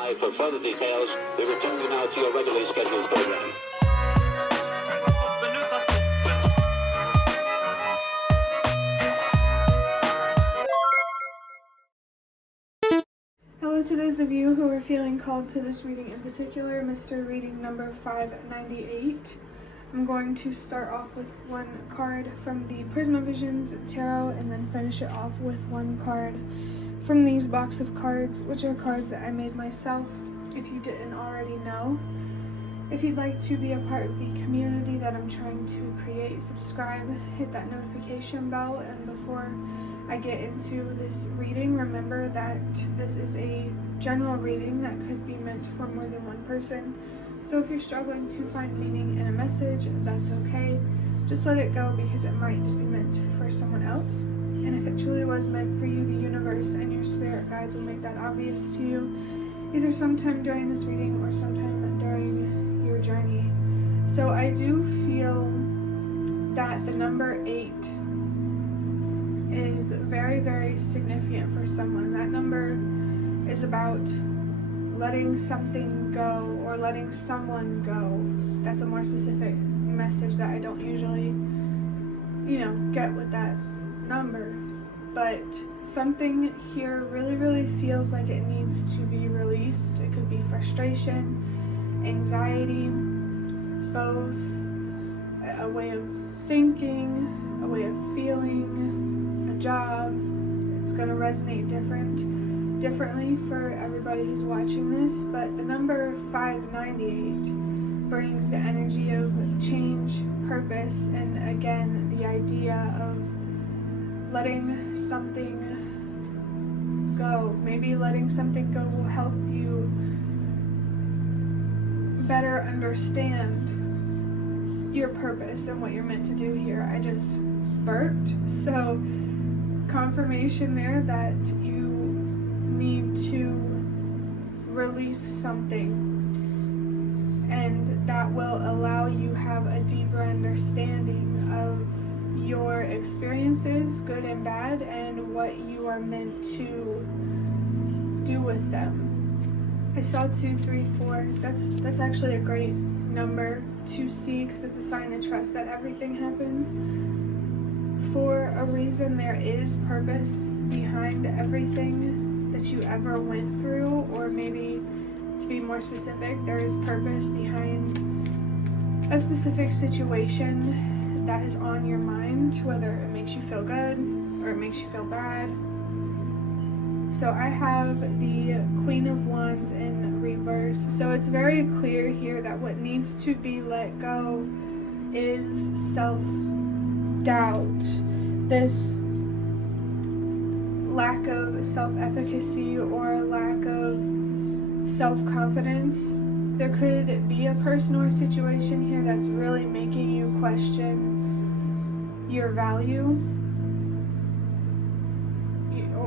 by for further details. We return you now to your regularly scheduled program. Hello to those of you who are feeling called to this reading in particular, Mystery Reading number 598. I'm going to start off with one card from the Prisma Visions Tarot and then finish it off with one card from these box of cards, which are cards that I made myself, if you didn't already know. If you'd like to be a part of the community that I'm trying to create, subscribe, hit that notification bell, and before I get into this reading, remember that this is a general reading that could be meant for more than one person. So if you're struggling to find meaning in a message, that's okay. Just let it go because it might just be meant for someone else. And if it truly was meant for you, the universe and your spirit guides will make that obvious to you, either sometime during this reading or sometime during your journey. So I do feel that the number 8 is very, very significant for someone. That number is about letting something go or letting someone go. That's a more specific message that I don't usually, get with that number. But something here really, really feels like it needs to be released. It could be frustration, anxiety, both a way of thinking, a way of feeling, a job. It's going to resonate differently for everybody who's watching this, but the number 598 brings the energy of change, purpose, and again, the idea of letting something go. Maybe letting something go will help you better understand your purpose and what you're meant to do here. I just burped, so confirmation there that you need to release something, and that will allow you have a deeper understanding of your experiences, good and bad, and what you are meant to do with them. I saw 2, 3, 4. That's actually a great number to see because it's a sign of trust that everything happens for a reason. There is purpose behind everything that you ever went through, or maybe to be more specific, there is purpose behind a specific situation that is on your mind, whether it makes you feel good or it makes you feel bad. So I have the Queen of Wands in reverse. So it's very clear here that what needs to be let go is self-doubt. This lack of self-efficacy or lack of self-confidence. There could be a person or situation here that's really making you question your value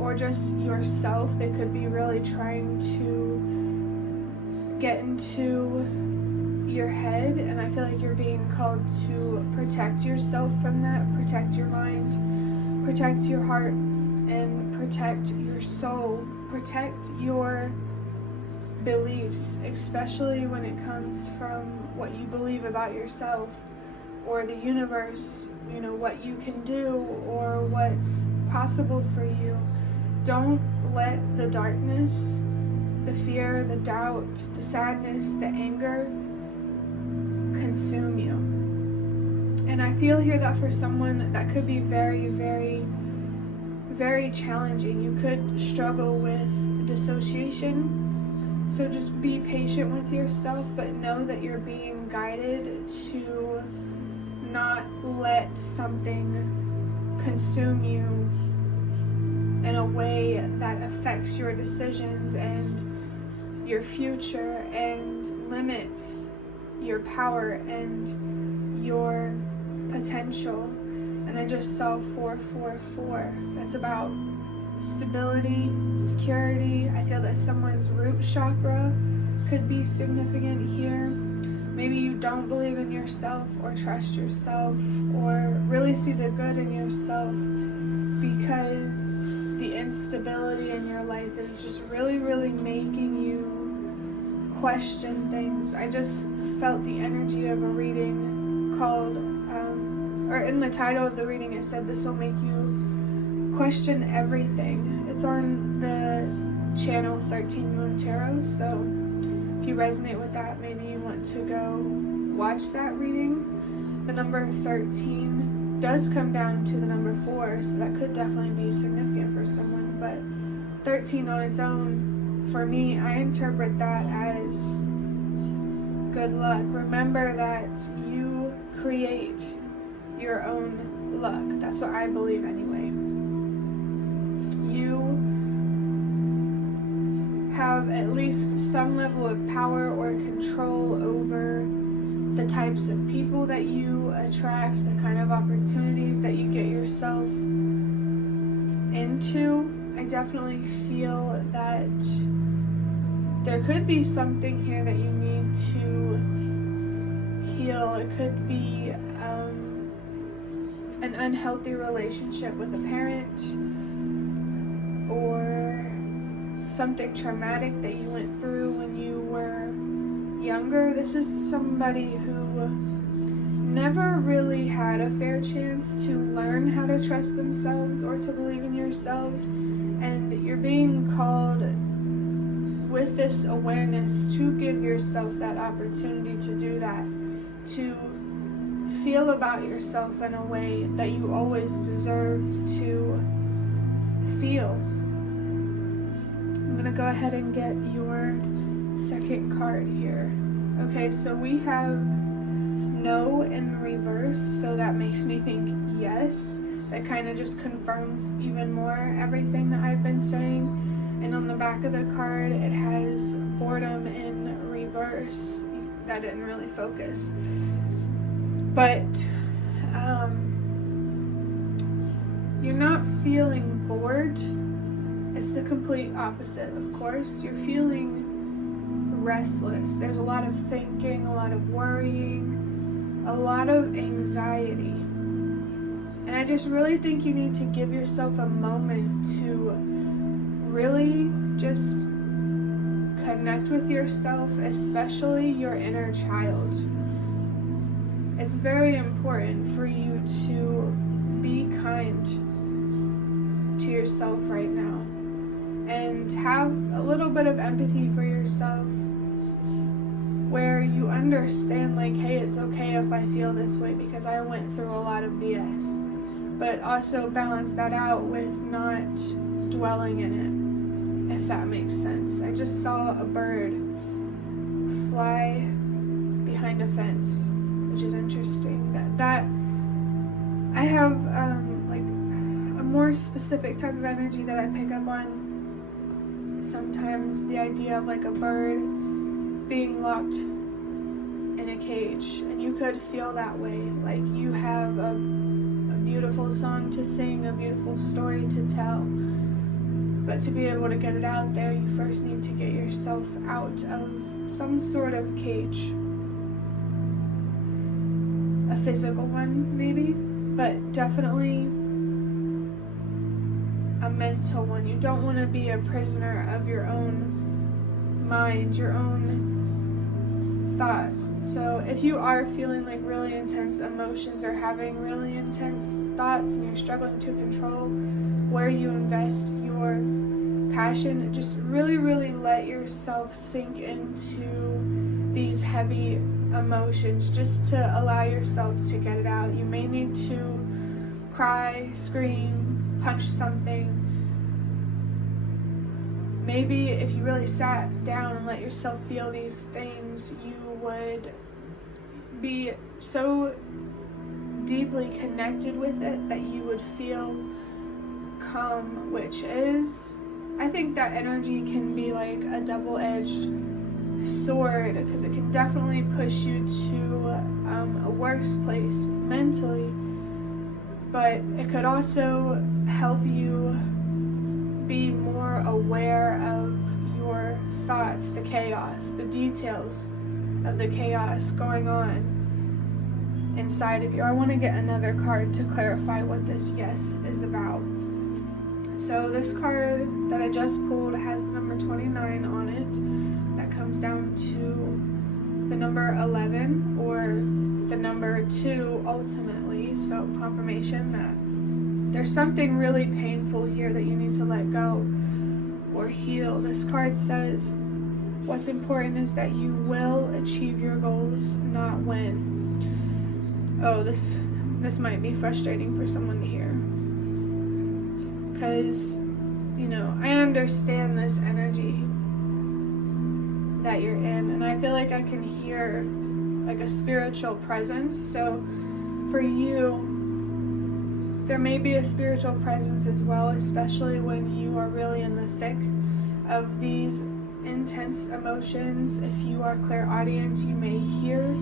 or just yourself. They could be really trying to get into your head, and I feel like you're being called to protect yourself from that, protect your mind, protect your heart, and protect your soul, protect your beliefs, especially when it comes from what you believe about yourself or the universe, what you can do or what's possible for you. Don't let the darkness, the fear, the doubt, the sadness, the anger consume you. And I feel here that for someone that could be very, very, very challenging. You could struggle with dissociation. So just be patient with yourself, but know that you're being guided to not let something consume you in a way that affects your decisions and your future and limits your power and your potential. And I just saw 444. That's about stability, security. I feel that someone's root chakra could be significant here. Maybe you don't believe in yourself or trust yourself or really see the good in yourself because the instability in your life is just really, really making you question things. I just felt the energy of a reading called, or in the title of the reading it said, this will make you question everything. It's on the channel 13 Moon Tarot, so if you resonate with that, maybe you want to go watch that reading. The number 13 does come down to the number 4, so that could definitely be significant for someone, but 13 on its own, for me, I interpret that as good luck. Remember that you create your own luck. That's what I believe anyway. You have at least some level of power or control over the types of people that you attract, the kind of opportunities that you get yourself into. I definitely feel that there could be something here that you need to heal. It could be an unhealthy relationship with a parent, or something traumatic that you went through when you were younger. This is somebody who never really had a fair chance to learn how to trust themselves or to believe in yourselves, and you're being called with this awareness to give yourself that opportunity to do that, to feel about yourself in a way that you always deserved to feel. I'm going to go ahead and get your second card here. Okay, so we have no in reverse, so that makes me think yes. That kind of just confirms even more everything that I've been saying. And on the back of the card, it has boredom in reverse. That didn't really focus. But you're not feeling bored. It's the complete opposite, of course. You're feeling restless. There's a lot of thinking, a lot of worrying, a lot of anxiety. And I just really think you need to give yourself a moment to really just connect with yourself, especially your inner child. It's very important for you to be kind to yourself right now and have a little bit of empathy for yourself, where you understand, like, hey, it's okay if I feel this way because I went through a lot of BS, but also balance that out with not dwelling in it, if that makes sense. I just saw a bird fly behind a fence, which is interesting. That I have like a more specific type of energy that I pick up on. Sometimes the idea of like a bird being locked in a cage, and you could feel that way, like you have a beautiful song to sing, a beautiful story to tell, but to be able to get it out there, you first need to get yourself out of some sort of cage. A physical one, maybe, but definitely a mental one. You don't want to be a prisoner of your own mind, your own thoughts. So if you are feeling like really intense emotions or having really intense thoughts and you're struggling to control where you invest your passion, just really let yourself sink into these heavy emotions, just to allow yourself to get it out. You may need to cry, scream, punch something. Maybe if you really sat down and let yourself feel these things, you would be so deeply connected with it that you would feel calm, which is, I think that energy can be like a double-edged sword, because it can definitely push you to a worse place mentally, but it could also help you be more aware of your thoughts, the chaos, the details of the chaos going on inside of you. I want to get another card to clarify what this yes is about. So this card that I just pulled has the number 29 on it. That comes down to the number 11 or the number 2 ultimately. So confirmation that there's something really painful here that you need to let go or heal. This card says what's important is that you will achieve your goals, not when. Oh, this might be frustrating for someone to hear, because I understand this energy that you're in, and I feel like I can hear like a spiritual presence. So for you, there may be a spiritual presence as well, especially when you are really in the thick of these intense emotions. If you are clairaudient, you may hear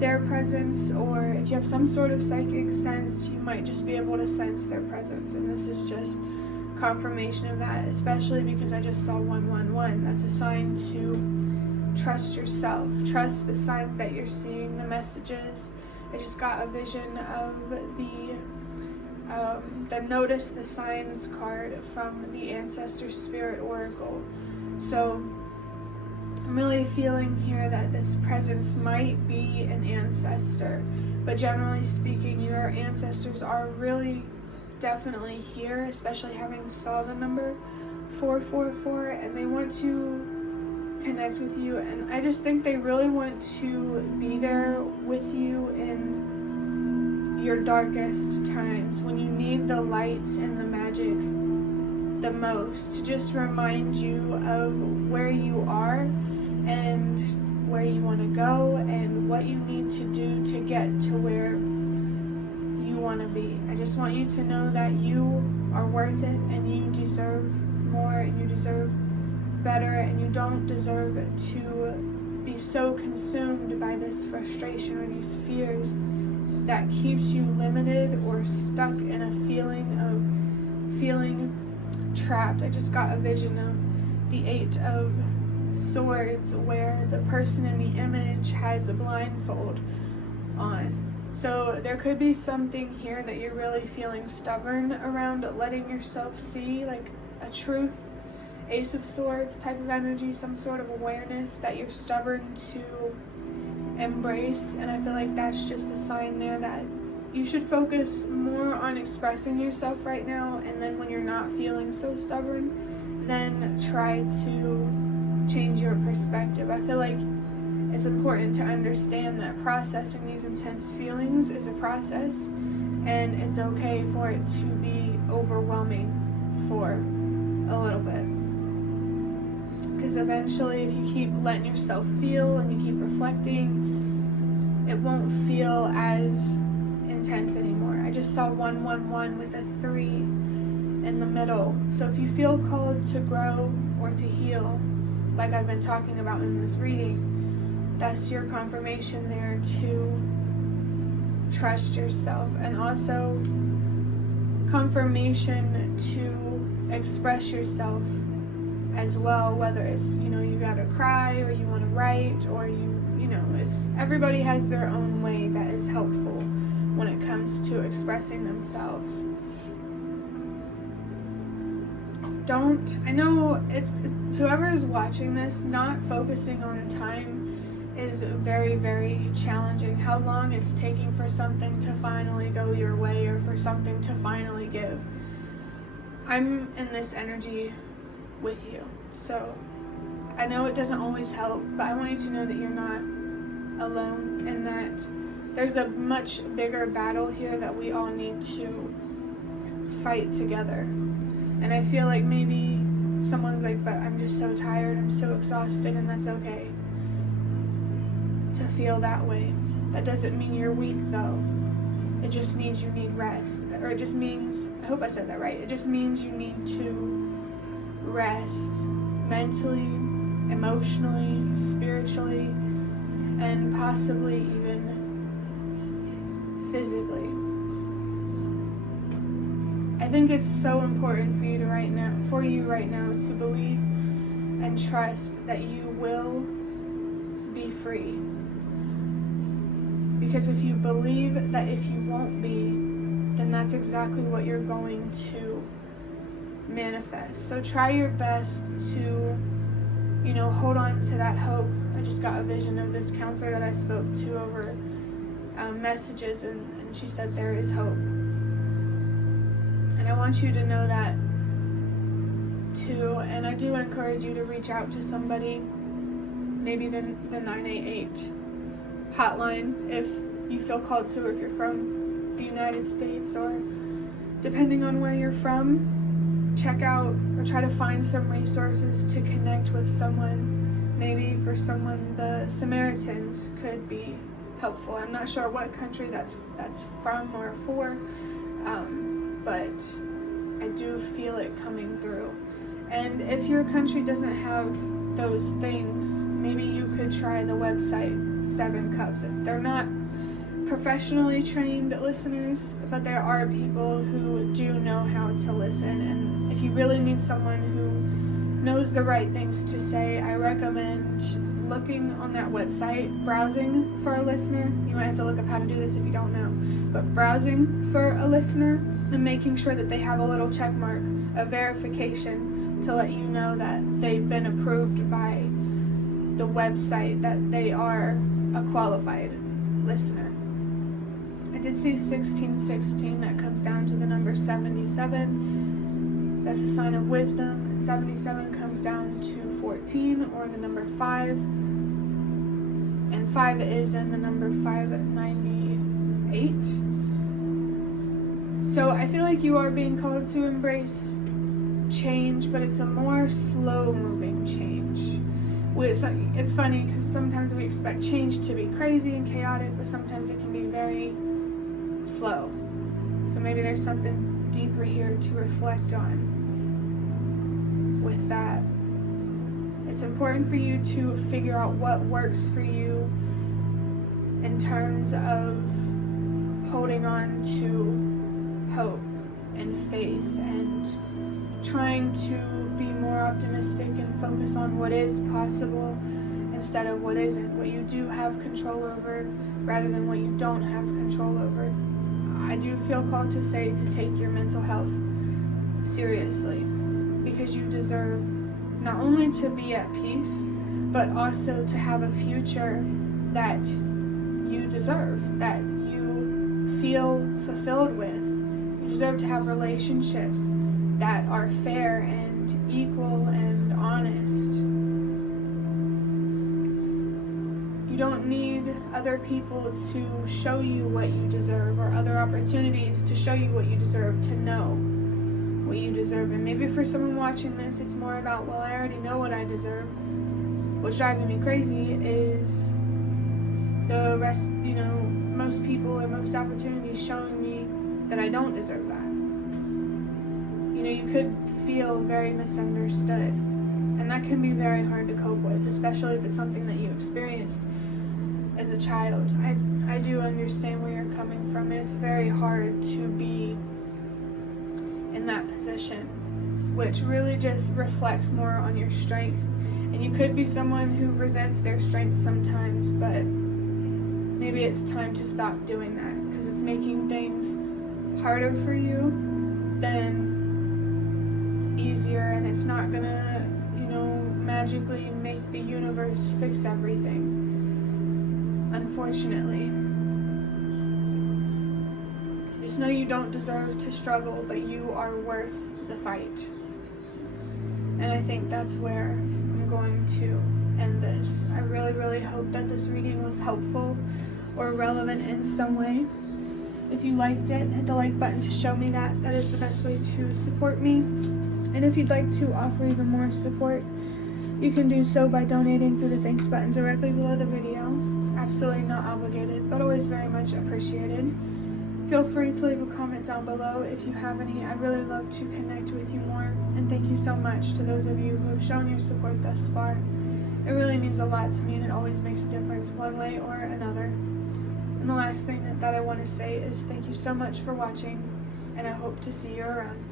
their presence, or if you have some sort of psychic sense, you might just be able to sense their presence. And this is just confirmation of that, especially because I just saw 111. That's a sign to trust yourself, trust the signs that you're seeing, the messages. I just got a vision of the notice the signs card from the Ancestor Spirit Oracle. So I'm really feeling here that this presence might be an ancestor, but generally speaking, your ancestors are really definitely here, especially having saw the number 444, and they want to connect with you. And I just think they really want to be there with you in your darkest times, when you need the light and the magic the most, to just remind you of where you are and where you want to go and what you need to do to get to where you want to be. I just want you to know that you are worth it, and you deserve more, and you deserve better, and you don't deserve to be so consumed by this frustration or these fears that keeps you limited or stuck in a feeling trapped. I just got a vision of the 8 of Swords, where the person in the image has a blindfold on. So there could be something here that you're really feeling stubborn around letting yourself see, like a truth, Ace of Swords type of energy, some sort of awareness that you're stubborn to embrace. And I feel like that's just a sign there that you should focus more on expressing yourself right now, and then when you're not feeling so stubborn, then try to change your perspective. I feel like it's important to understand that processing these intense feelings is a process, and it's okay for it to be overwhelming for a little bit, because eventually, if you keep letting yourself feel and you keep reflecting, it won't feel as intense anymore. I just saw 111 with a 3 in the middle. So if you feel called to grow or to heal, like I've been talking about in this reading, that's your confirmation there to trust yourself, and also confirmation to express yourself as well, whether it's, you gotta cry, or you want to write, or it's everybody has their own way that is helpful when it comes to expressing themselves. I know it's whoever is watching this, not focusing on time is very, very challenging. How long it's taking for something to finally go your way, or for something to finally give. I'm in this energy with you, so I know it doesn't always help, but I want you to know that you're not alone, and that there's a much bigger battle here that we all need to fight together. And I feel like maybe someone's like, but I'm just so tired, I'm so exhausted, and that's okay to feel that way. That doesn't mean you're weak though. It just means you need rest, or it just means, I hope I said that right, it just means you need to rest mentally, emotionally, spiritually, and possibly even physically. I think it's so important for you right now to believe and trust that you will be free. Because if you believe that if you won't be, then that's exactly what you're going to manifest. So try your best to hold on to that hope. I just got a vision of this counselor that I spoke to over messages, and she said there is hope. And I want you to know that too, and I do encourage you to reach out to somebody, maybe the 988 hotline if you feel called to, if you're from the United States, or depending on where you're from, check out or try to find some resources to connect with someone. Maybe for someone, the Samaritans could be helpful. I'm not sure what country that's from or for, but I do feel it coming through. And if your country doesn't have those things, maybe you could try the website 7 Cups. They're not professionally trained listeners, but there are people who do know how to listen. And if you really need someone who knows the right things to say, I recommend looking on that website, browsing for a listener. You might have to look up how to do this if you don't know, but browsing for a listener and making sure that they have a little check mark, a verification to let you know that they've been approved by the website, that they are a qualified listener. I did see 1616, that comes down to the number 77. That's a sign of wisdom. And 77 comes down to 14, or the number 5. And 5 is in the number 598. So I feel like you are being called to embrace change, but it's a more slow-moving change. It's funny because sometimes we expect change to be crazy and chaotic, but sometimes it can be very slow. So maybe there's something deeper here to reflect on with that. It's important for you to figure out what works for you in terms of holding on to hope and faith and trying to be more optimistic and focus on what is possible instead of what isn't, what you do have control over rather than what you don't have control over. I do feel called to say to take your mental health seriously, because you deserve not only to be at peace, but also to have a future that you deserve, that you feel fulfilled with. You deserve to have relationships that are fair and equal and honest. You don't need other people to show you what you deserve, or other opportunities to show you what you deserve, to know what you deserve. And maybe for someone watching this, it's more about, well, I already know what I deserve. What's driving me crazy is the rest, most people or most opportunities showing me that I don't deserve that. You could feel very misunderstood, and that can be very hard to cope with, especially if it's something that you experienced as a child. I do understand where you're coming from. It's very hard to be in that position, which really just reflects more on your strength. And you could be someone who resents their strength sometimes, but maybe it's time to stop doing that, because it's making things harder for you than easier, and it's not gonna, magically make the universe fix everything, unfortunately. Just know you don't deserve to struggle, but you are worth the fight. And I think that's where I'm going to end this. I really, really hope that this reading was helpful or relevant in some way. If you liked it, hit the like button to show me that. That is the best way to support me. And if you'd like to offer even more support, you can do so by donating through the thanks button directly below the video. Absolutely not obligated, but always very much appreciated. Feel free to leave a comment down below if you have any. I'd really love to connect with you more. And thank you so much to those of you who have shown your support thus far. It really means a lot to me, and it always makes a difference one way or another. And the last thing that I want to say is thank you so much for watching, and I hope to see you around.